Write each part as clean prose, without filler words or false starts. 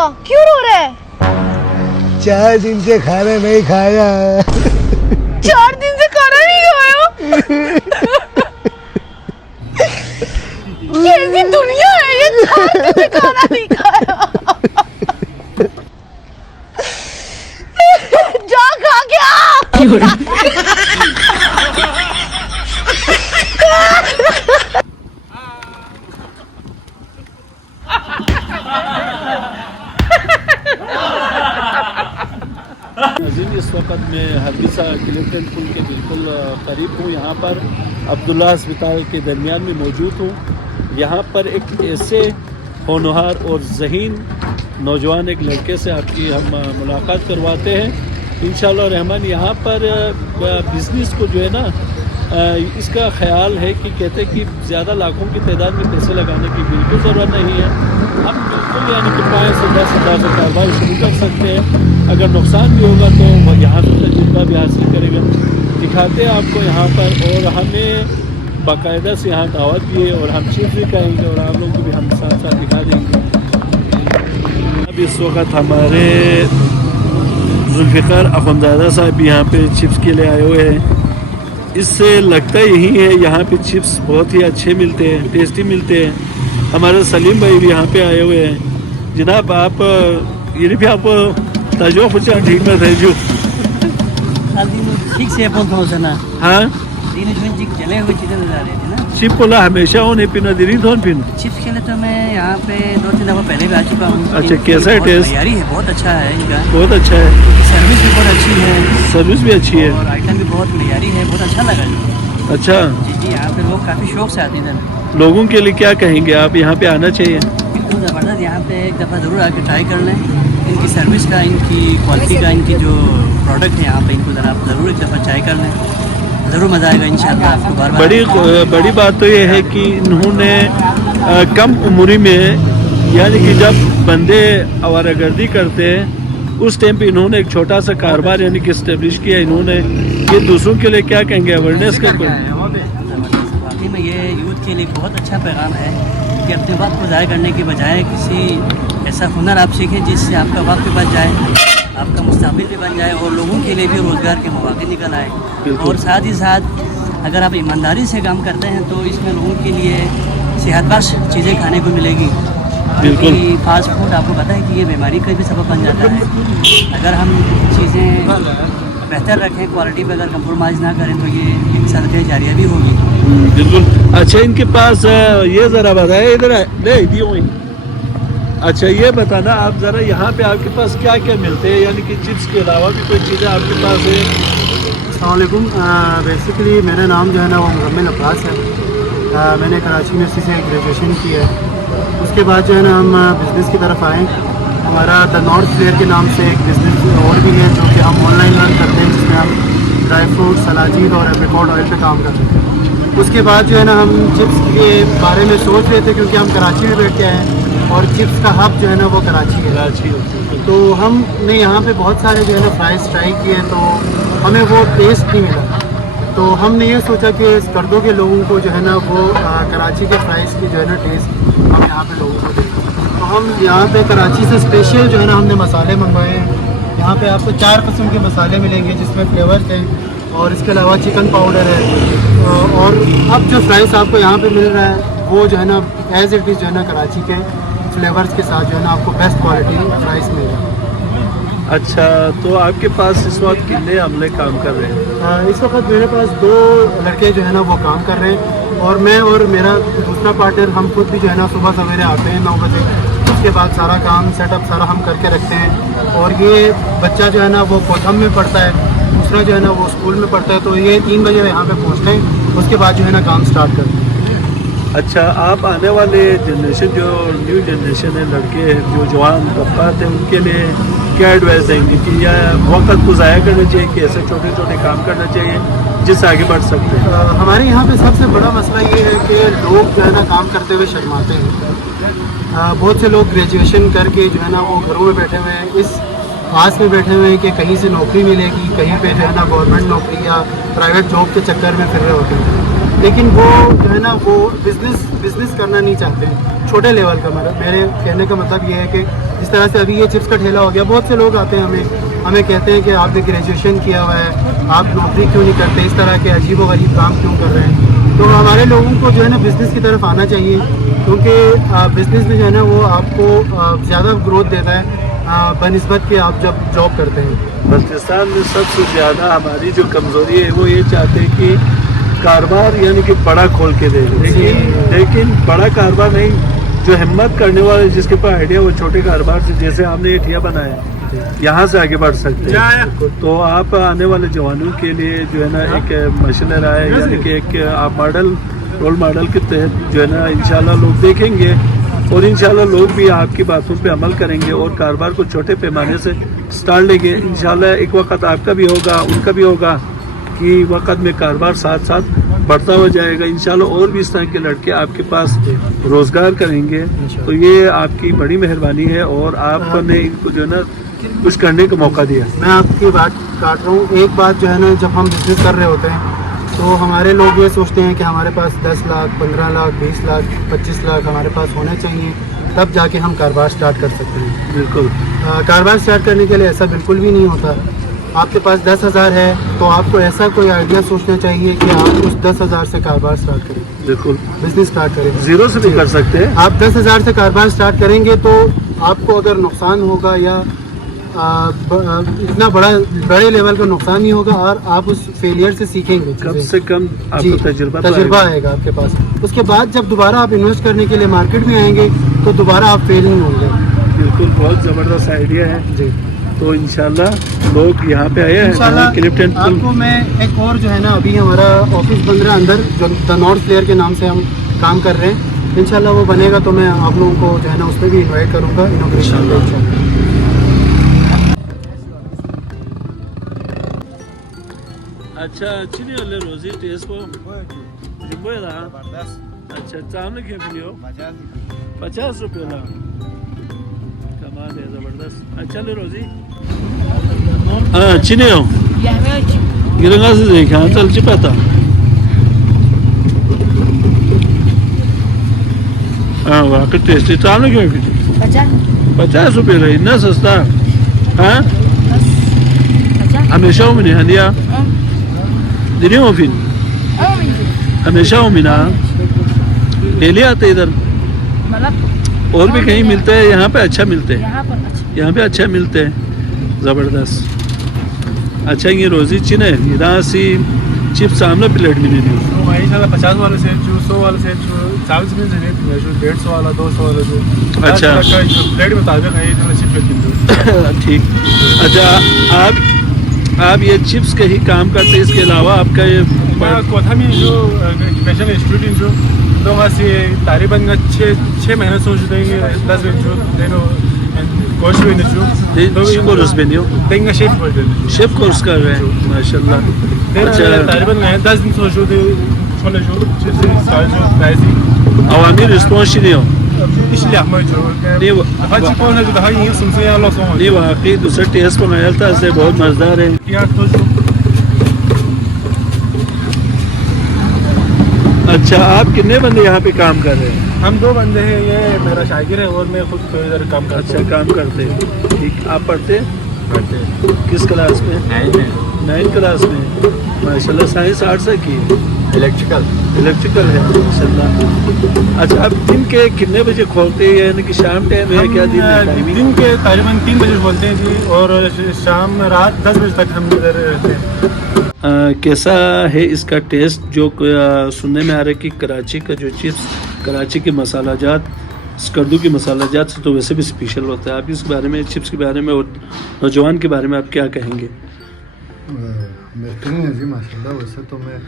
ہوا؟ کیوں رو رہا ہے؟ 4 دن سے کھانا نہیں کھایا. 4 دن سے کھانا نہیں کھایا؟ کیسی دنیا ہے یہ، 4 دن سے کھانا نہیں کھایا. جا کھا کے آ. اس وقت میں حربیسا کلنٹن پل کے بالکل قریب ہوں. یہاں پر عبداللہ ہسپتال کے درمیان میں موجود ہوں. یہاں پر ایک ایسے ہونہار اور ذہین نوجوان ایک لڑکے سے آپ کی ہم ملاقات کرواتے ہیں انشاءاللہ رحمان. یہاں پر بزنس کو جو ہے نا اس کا خیال ہے کہ کہتے ہیں کہ زیادہ لاکھوں کی تعداد میں پیسے لگانے کی بالکل ضرورت نہیں ہے. ہم بالکل یعنی کہ 5 سے 10,000 سے کاروبار شروع کر سکتے ہیں. اگر نقصان بھی ہوگا تو وہ یہاں سے تجربہ بھی حاصل کرے گا. دکھاتے ہیں آپ کو یہاں پر، اور ہمیں باقاعدہ سے یہاں دعوت بھی ہے اور ہم چیز بھی کہیں گے اور آپ لوگوں کو بھی ہم ساتھ ساتھ دکھا دیں گے. اب اس وقت ہمارے ذوالفقار اخندزادہ صاحب یہاں پہ چپس کے لیے آئے ہوئے ہیں. اس سے لگتا یہی ہے یہاں پہ چپس بہت ہی اچھے ملتے ہیں، ٹیسٹی ملتے ہیں. ہمارے سلیم بھائی بھی یہاں پہ آئے ہوئے ہیں. جناب آپ یہ بھی آپ تاجو خوشی ٹھیک میں تھے جو ٹھیک سے ہاں چپ بولا ہمیشہ ہونے پینا دری دھون پین. چپس کے لیے تو میں یہاں پہ 2-3 دفعہ پہلے بھی آ چکا ہوں. اچھا کیسا ہے ٹیسٹ؟ معیاری ہے، بہت اچھا ہے ان کا. بہت اچھا ہے، سروس بھی بہت اچھی ہے. سروس بھی اچھی ہے اور آئٹم بھی بہت معیاری ہے، بہت اچھا لگا. اچھا جی جی یہاں پہ لوگ کافی شوق سے آتے ہیں. لوگوں کے لیے کیا کہیں گے آپ؟ یہاں پہ آنا چاہیے. بالکل زبردست. یہاں پہ ایک دفعہ ضرور آ کے ٹرائی کر لیں. ان کی سروس کا، ان کی کوالٹی کا، ان کی جو پروڈکٹ ہے یہاں پہ ان کو ذرا آپ ضرور ایک دفعہ ٹرائی کر لیں. ضرور مزہ آئے گا انشاءاللہ آپ کو. بار بار بڑی بات تو یہ ہے کہ انہوں نے کم عمری میں یعنی کہ جب بندے آوارہ گردی کرتے ہیں اس ٹائم پہ انہوں نے ایک چھوٹا سا کاروبار یعنی کہ اسٹیبلش کیا. انہوں نے یہ دوسروں کے لیے کیا کہیں گے اویئرنیس کا کوئی؟ واقعی میں یہ یوتھ کے لیے بہت اچھا پیغام ہے کہ اپنے وقت کو ضائع کرنے کے بجائے کسی ایسا ہنر آپ سیکھیں جس سے آپ کا وقت بھی بچ جائے، آپ کا مستقبل بھی بن جائے اور لوگوں کے لیے بھی روزگار کے مواقع نکل آئے. اور ساتھ ہی ساتھ اگر آپ ایمانداری سے کام کرتے ہیں تو اس میں لوگوں کے لیے صحت بخش چیزیں کھانے کو ملے گی. بالکل. فاسٹ فوڈ آپ کو پتہ ہے کہ یہ بیماری کا بھی سبب بن جاتا ہے. اگر ہم چیزیں بہتر رکھیں، کوالٹی پہ اگر کمپرومائز نہ کریں تو یہ ایک صدقہ جاریہ بھی ہوگی. بالکل. اچھا ان کے پاس یہ ذرا بتائیں ادھر اچھا یہ بتانا آپ ذرا یہاں پہ آپ کے پاس کیا کیا ملتے ہیں یعنی کہ چپس کے علاوہ بھی کوئی چیزیں آپ کے پاس ہے؟ السلام علیکم. بیسیکلی میرا نام جو ہے نا وہ مزمل عباس ہے. میں نے کراچی یونیورسٹی سے گریجویشن کی ہے. اس کے بعد جو ہے نا ہم بزنس کی طرف آئیں. ہمارا دا نارتھ فلیئر کے نام سے ایک بزنس اور بھی ہے جو کہ ہم آن لائن رن کرتے ہیں، جس میں ہم ڈرائی فروٹ، سلاجید اور ایپریکاٹ آئل پہ کام کرتے ہیں. اس کے بعد جو ہے نا ہم چپس کے بارے میں سوچ رہے تھے کیونکہ ہم کراچی میں بیٹھتے ہیں اور چپس کا ہب جو ہے نا وہ کراچی ہے. تو ہم نے یہاں پہ بہت سارے جو ہے نا فرائز ٹرائی کیے تو ہمیں وہ ٹیسٹ نہیں ملا. تو ہم نے یہ سوچا کہ اسکردوں کے لوگوں کو جو ہے نا وہ کراچی کے فرائز کی جو ہے نا ٹیسٹ ہم یہاں پہ لوگوں کو دیں. تو ہم یہاں پہ کراچی سے اسپیشل جو ہے نا ہم نے مسالے منگوائے ہیں. یہاں پہ آپ کو 4 قسم کے مسالے ملیں گے جس میں فلیورز ہیں اور اس کے علاوہ چکن پاؤڈر ہے. اور اب جو فرائز آپ کو یہاں پہ مل رہا ہے وہ جو ہے نا ایز اٹ از جو ہے نا کراچی کے فلیورز کے ساتھ جو ہے نا آپ کو بیسٹ کوالٹی فرائز مل رہا ہے. اچھا تو آپ کے پاس اس وقت کتنے عملے کام کر رہے ہیں؟ اس وقت میرے پاس 2 لڑکے جو ہے نا وہ کام کر رہے ہیں اور میں اور میرا دوسرا پارٹنر ہم خود بھی جو ہے نا صبح سویرے آتے ہیں 9 بجے. اس کے بعد سارا کام سیٹ اپ سارا ہم کر کے رکھتے ہیں. اور یہ بچہ جو ہے نا وہ کوٹھم میں پڑھتا ہے، دوسرا جو ہے نا وہ اسکول میں پڑھتا ہے. تو یہ 3 بجے یہاں پہ پہنچتے ہیں، اس کے بعد جو ہے نا کام سٹارٹ کرتے ہیں. اچھا آپ آنے والے جنریشن جو نیو جنریشن ہے، لڑکے جو جوان طبقات ہیں، ان کے لیے کیا ایڈوائس دیں گے کہ یا وقت کو ضائع کرنا چاہیے کہ ایسے چھوٹے چھوٹے کام کرنا چاہیے جس سے آگے بڑھ سکتے ہیں؟ ہمارے یہاں پہ سب سے بڑا مسئلہ یہ ہے کہ لوگ جو ہے نا کام کرتے ہوئے شرماتے ہیں. بہت سے لوگ گریجویشن کر کے جو ہے نا وہ گھروں میں بیٹھے ہوئے ہیں، اس آس میں بیٹھے ہوئے ہیں کہ کہیں سے نوکری ملے گی، کہیں پہ جو ہے نا گورنمنٹ نوکری یا پرائیویٹ جاب کے چکر میں پھر رہے ہوتے ہیں. لیکن وہ جو ہے نا وہ بزنس کرنا نہیں چاہتے ہیں چھوٹے لیول کا. میرے کہنے کا مطلب یہ ہے کہ जिस तरह से अभी ये चिप्स का ठेला हो गया, बहुत से लोग आते हैं हमें कहते हैं कि आपने ग्रेजुएशन किया हुआ है, आप नौकरी क्यों नहीं करते, इस तरह के अजीब व गरीब काम क्यों कर रहे हैं। तो हमारे लोगों को जो है ना बिज़नेस की तरफ आना चाहिए, क्योंकि बिज़नेस में जो है ना वो आपको ज़्यादा ग्रोथ देता है बनिस्बत कि आप जब जॉब करते हैं। बलूचिस्तान में सबसे ज़्यादा हमारी जो कमज़ोरी है वो ये चाहते हैं कि कारोबार यानी कि बड़ा खोल के दे, लेकिन बड़ा कारोबार नहीं, जो हिम्मत करने वाले जिसके पास आइडिया वो छोटे कारोबार से, जैसे आपने ये ठिया बनाया, यहाँ से आगे बढ़ सकते हैं। तो आप आने वाले जवानों के लिए जो है ना एक मशवरा है, यानी कि एक आप रोल मॉडल के तहत जो है ना इंशाल्लाह लोग देखेंगे और इंशाल्लाह लोग भी आपकी बातों पे अमल करेंगे और कारोबार को छोटे पैमाने से स्टार्ट लेंगे। इंशाल्लाह एक वक्त आपका भी होगा, उनका भी होगा कि वक्त में कारोबार साथ साथ बढ़ता हो जाएगा इंशाल्लाह, और भी इस तरह के लड़के आपके पास रोज़गार करेंगे। तो ये आपकी बड़ी मेहरबानी है और आपने इनको जो है ना कुछ करने का मौका दिया। मैं आपकी बात काट रहा हूँ। एक बात जो है ना, जब हम बिज़नेस कर रहे होते हैं तो हमारे लोग ये सोचते हैं कि हमारे पास 10 लाख 15 लाख 20 लाख 25 लाख हमारे पास होने चाहिए, तब जाके हम कारोबार स्टार्ट कर सकते हैं। बिल्कुल कारोबार स्टार्ट करने के लिए ऐसा बिल्कुल भी नहीं होता। आपके पास 10,000 है तो आपको ऐसा कोई आइडिया सोचना चाहिए कि आप उस 10,000 से कारोबार स्टार्ट करें, बिल्कुल बिजनेस स्टार्ट करें। जीरो से भी कर सकते हैं। आप 10,000 से कारोबार स्टार्ट करेंगे तो आपको अगर नुकसान होगा या इतना बड़े लेवल का नुकसान नहीं होगा, और आप उस फेलियर से सीखेंगे। कम से कम आपको तजुर्बा आएगा आपके पास। उसके बाद जब दोबारा आप इन्वेस्ट करने के लिए मार्केट में आएंगे तो दोबारा आप फेल नहीं होंगे। बिल्कुल, बहुत ज़बरदस्त आइडिया है जी। तो इंशाल्लाह लोग यहाँ पे आए हैं। आपको मैं एक और जो है ना, अभी हमारा ऑफिस बन रहा है अंदर, जो द नॉर्थ फ्लेयर के नाम से हम काम कर रहे हैं। इंशाल्लाह वो बनेगा तो मैं आप लोगों को जो है ना उस पर भी इन्वाइट करूँगा इनॉग्रेशन पे इंशाल्लाह। अच्छा चीनी वाले रोजी टेस्ट को जिम्बो है अच्छा चावल क्या मिलियो 50 रुपये ला, कमाल है, जबरदस्त। अच्छा ले रोजी हाँ चीनी हो गिरंगा से देखा चल चिपाता हाँ वाकई टेस्टी। चावल क्या मिली 50 रुपये ला, इतना सस्ता। हाँ हमेशा हो मैंने हंडिया दिन हो फिर हमेशा हो मिना डेली आते इधर, और भी कहीं मिलते हैं, यहाँ पे अच्छा मिलते हैं, यहाँ पे अच्छा मिलते हैं, ज़बरदस्त। अच्छा ये रोज़ी चिन है यहाँ सी चिप्स सामने प्लेट में नहीं दी भाई 50 वाले सेट जो 100 वाले सेट जो 40 में से जो 150 वाला 200 वाला जो अच्छा प्लेट में ताज़ा है जो चिप्स ठीक। अच्छा आप ये चिप्स का ही काम करते हैं, इसके अलावा आपका ये कोथा में जो एजुकेशन स्टूडेंट जो तो वहाँ से तकरीबन 6 महीने सोच देंगे 10 दिन जो देनो कोर्स में जो कोर्स में नहीं देंगे शेफ कोर्स कर रहे हैं माशाल्लाह। अच्छा तकरीबन 10 दिन सोच दे छोले जो अवामी रिस्पॉन्स नहीं हो इसलिए हम जो हर कौन है जो दहाई ये सुनसे या लॉस हो नहीं वाकई दूसरा टेस्ट बनाया था, ऐसे बहुत मज़ेदार है। यार तो अच्छा आप कितने बंदे यहाँ पे काम कर रहे हैं? हम 2 बंदे हैं, ये मेरा शागिर है और मैं खुद तो इधर काम करता हूँ। अच्छा काम करते हैं, ठीक। आप पढ़ते किस क्लास में? 9th क्लास में। माशाल्लाह साइंस आर्ट्स है की इलेक्ट्रिकल है माशाल्लाह। अच्छा आप दिन के कितने बजे खोलते हैं, यानी कि शाम टाइम है क्या? दिन के तकरीबन 3 बजे खोलते हैं जी, और शाम रात 10 बजे तक हम इधर रहते हैं। कैसा है इसका टेस्ट? जो सुनने में आ रहा है कि कराची का जो चिप्स, कराची के मसाला जात, स्कर्दू के मसाला जात से तो वैसे भी स्पेशल होता है। आप इस बारे में, चिप्स के बारे में और नौजवान के बारे में आप क्या कहेंगे? बेहतरीन है जी माशाल्लाह। वैसे तो मैं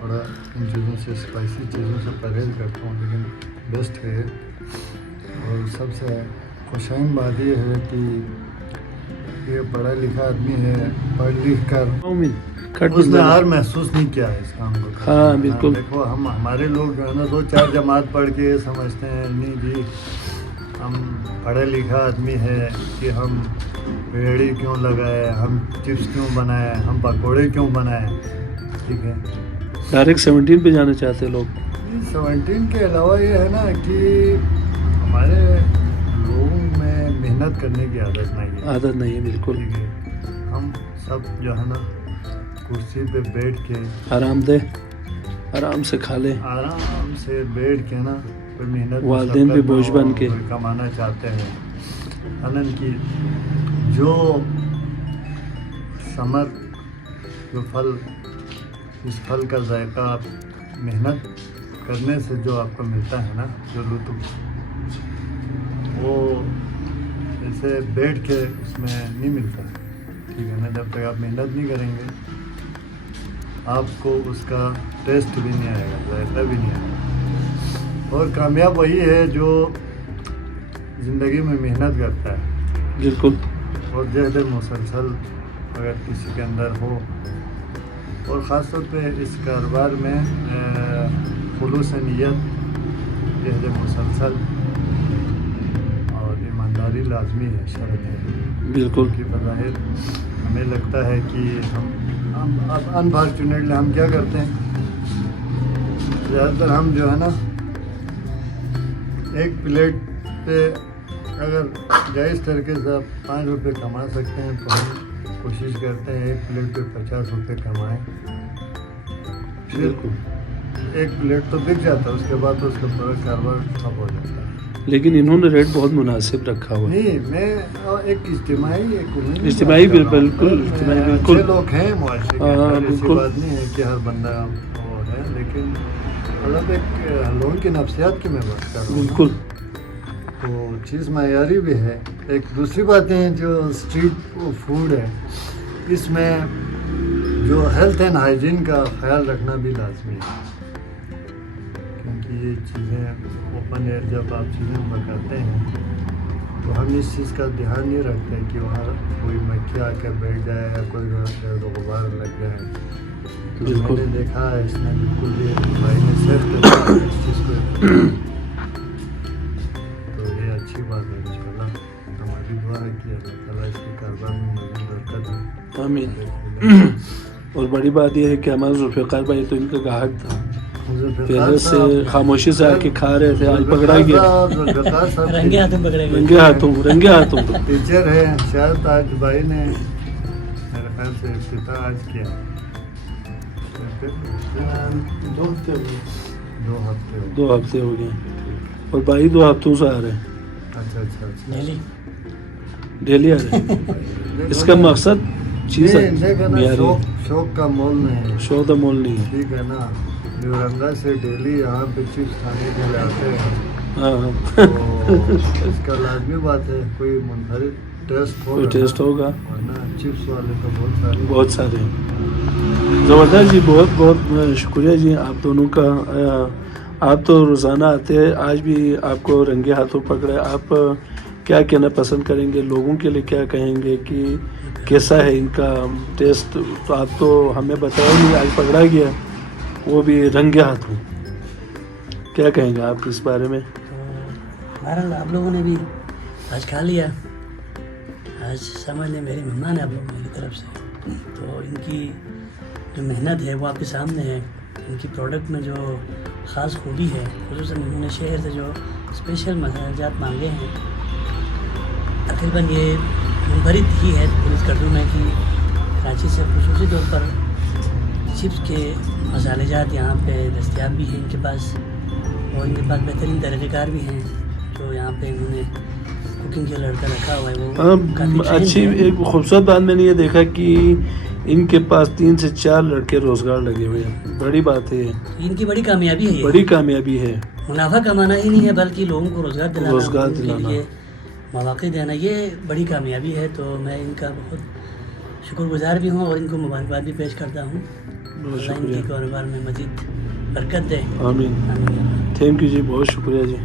थोड़ा इन चीज़ों से, स्पाइसी चीज़ों से परहेज करता हूँ, लेकिन बेस्ट है। और सबसे खुशाइन बात ये है कि ये पढ़ा लिखा आदमी है, पढ़ लिख कर उसने हार महसूस नहीं किया है इस काम को। हाँ बिल्कुल। देखो हम हमारे लोग जो है ना 2-4 जमात पढ़ के समझते हैं नहीं जी हम पढ़े लिखा आदमी है कि हम रेड़ी क्यों लगाए, हम चिप्स क्यों बनाए, हम पकौड़े क्यों बनाए। ठीक है, डायरेक्ट 17 पे जाना चाहते लोग। 17 के अलावा ये है ना कि हमारे लोगों में मेहनत मेहनत करने की आदत नहीं है। आदत नहीं है बिल्कुल। ठीक है, हम सब जो है ना कुर्सी पे बैठ के आराम से खा ले, आराम से बैठ के ना कोई मेहनत वालिदैन भी बोझ बन के कमाना चाहते हैं। हालांकि जो समर, जो फल, इस फल का जायका आप मेहनत करने से जो आपको मिलता है ना, जो लुत्फ़, वो ऐसे बैठ के उसमें नहीं मिलता। ठीक है ना, जब तक आप मेहनत नहीं करेंगे आपको उसका टेस्ट भी नहीं आएगा, जायका भी नहीं आएगा। और कामयाब वही है जो ज़िंदगी में मेहनत करता है बिल्कुल। और जहद मुसलसल अगर किसी के अंदर हो, और ख़ास तौर पे इस कारोबार में खुलूस नियत, जहद मुसलसल और ईमानदारी लाजमी है, शर्त है बिल्कुल। कि बज़ाहिर हमें लगता है कि हम अनफॉर्चुनेटली हम क्या करते हैं, ज़्यादातर हम जो है ना एक प्लेट पे अगर जायज़ तरीके से आप 5 रुपये कमा सकते हैं तो हम कोशिश करते हैं एक प्लेट पे 50 रुपये कमाएं। फिर एक प्लेट तो बिक जाता है, उसके बाद तो उसका पूरा कारोबार ठप हो जाता है। लेकिन इन्होंने रेट बहुत मुनासिब रखा हुआ है। नहीं, मैं एक इज्तिमाई बिल्कुल इज्तिमाई बिल्कुल। अच्छे लोग हैं मुआशरे के, ऐसी बिल्कुल। बात नहीं है कि हर बंदा वो है, लेकिन मतलब एक लोगों की नफ्सियात की मैं बात कर रहा हूँ। बिल्कुल। तो चीज़ मयारी भी है। एक दूसरी बात है जो स्ट्रीट फूड है, इसमें जो हेल्थ एंड हाइजीन का ख्याल रखना भी लाजमी है, क्योंकि ये चीज़ें ओपन एयर जब आप चीज़ें पकाते हैं तो हम इस चीज़ का ध्यान नहीं रखते कि वहाँ कोई मक्खी आकर बैठ जाए या कोई गुबार लग जाए। तो मैंने देखा है इसमें बिल्कुल भी भाई ने सेफ किया इस चीज़ को। तो ये अच्छी बात है, इंशाल्लाह हमारी दुआ है कि अल्लाह ताला इसके कारोबार में मज़ीद बरकत दे। आमीन। और बड़ी बात यह है कि हमारे जुल्फ़िकार भाई तो इनका गाहक था, पहले से खामोशी से आके खा रहे थे, आज पकड़ा गया रंगे हाथों पकड़े गए। रंगे हाथों टीचर है शायद, आज भाई ने मेरे ख्याल से इफ्तिताह आज किया। 2 हफ्ते हो गए और भाई 2 हफ्तों से आ रहे हैं। अच्छा। डेली आ रहे हैं। इसका मकसद चीज़ शौक का मोल नहीं है, शौक का मोल नहीं है। ठीक है ना। देवरंगा से डेली यहाँ पे चिप्स खाने के लिए आते हैं, हाँ तो इसका लाजमी बात है कोई मुनफरिद टेस्ट होगा, वरना चिप्स वाले तो बहुत सारे हैं। ज़बरदस्त जी, बहुत बहुत शुक्रिया जी आप दोनों का। आप तो रोज़ाना आते हैं, आज भी आपको रंगे हाथों पकड़े। आप क्या कहना पसंद करेंगे, लोगों के लिए क्या कहेंगे कि कैसा है इनका टेस्ट? तो आप तो हमें बताया नहीं, आज पकड़ा गया वो भी रंगे हाथों, क्या कहेंगे आप इस बारे में? बहरहाल आप लोगों ने भी आज खा लिया, आज समझ लें मेरे मेहमान हैं आप लोगों की तरफ से। तो इनकी जो मेहनत है वो आपके सामने है। इनकी प्रोडक्ट में जो ख़ास खूबी है, ख़ुसूसन इन्होंने शहर से जो स्पेशल मसालेजात मांगे हैं, तकरीबन ये मुनफरिद ही है पुलिस कर्दू में कि कराची से ख़ुसूसी तौर पर चिप्स के मसालेजात यहाँ पे दस्तयाब भी हैं इनके पास, और इनके पास बेहतरीन तरीक़ेकार भी हैं जो यहाँ पे इन्होंने कुकिंग के लड़का रखा हुआ है। वो अच्छी एक खूबसूरत बात मैंने ये देखा कि इनके पास 3 से 4 लड़के रोज़गार लगे हुए हैं। बड़ी बात है, इनकी बड़ी कामयाबी है, बड़ी कामयाबी है। मुनाफा कमाना ही नहीं है बल्कि लोगों को रोज़गार दिलाना, ये मौक़े देना, ये बड़ी कामयाबी है। तो मैं इनका बहुत शुक्रगुज़ार भी हूँ और इनको मुबारकबाद भी पेश करता हूँ। अल्लाह इनके कारोबार में मज़ीद बरकत दे। आमीन। थैंक यू जी, बहुत शुक्रिया जी।